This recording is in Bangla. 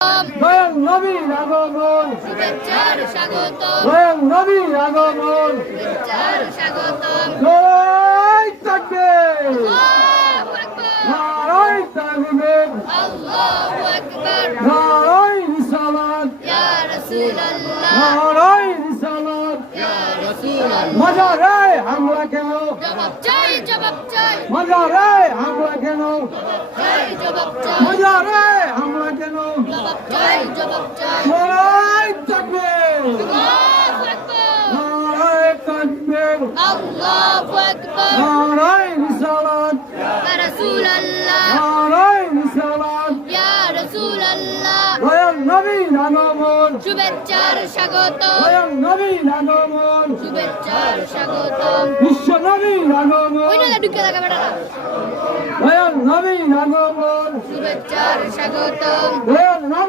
দয়াল নবীর আগমন, শুভেচ্ছার স্বাগতম, দয়াল নবীর আগমন, শুভেচ্ছার স্বাগতম। নারায়ে তাকবীর, আল্লাহু আকবার, নারায়ে তাকবীর, আল্লাহু আকবার, নারায়ে রিসালাত, ইয়া রাসূলুল্লাহ, নারায়ে রিসালাত। ইয়া রাসূলুল্লাহ। মাজারে হামলা কেন, জবাব চাই, জবাব চাই, মাজারে হামলা কেন, চাই জবাব চাই, মাজারে হামলা কেন, জবাব চাই, জবাব চাই। নারায়ে তাকবীর, আল্লাহু আকবার, নারায়ে তাকবীর, আল্লাহু আকবার, নারায়ে রিসালাত, ইয়া রাসূলুল্লাহ, নারায়ে রিসালাত। ইয়া রাসূলুল্লাহ। দয়াল নবীর আগমন, শুভেচ্ছার স্বাগতম, দয়াল নবীর আগমন, শুভেচ্ছার স্বাগতম। বিশ্ব নবীর ওই আগমন, না ঢুকে থাকা বেটারা, দয়াল নবীর আগমন, শুভেচ্ছার স্বাগতম। দয়াল নবীর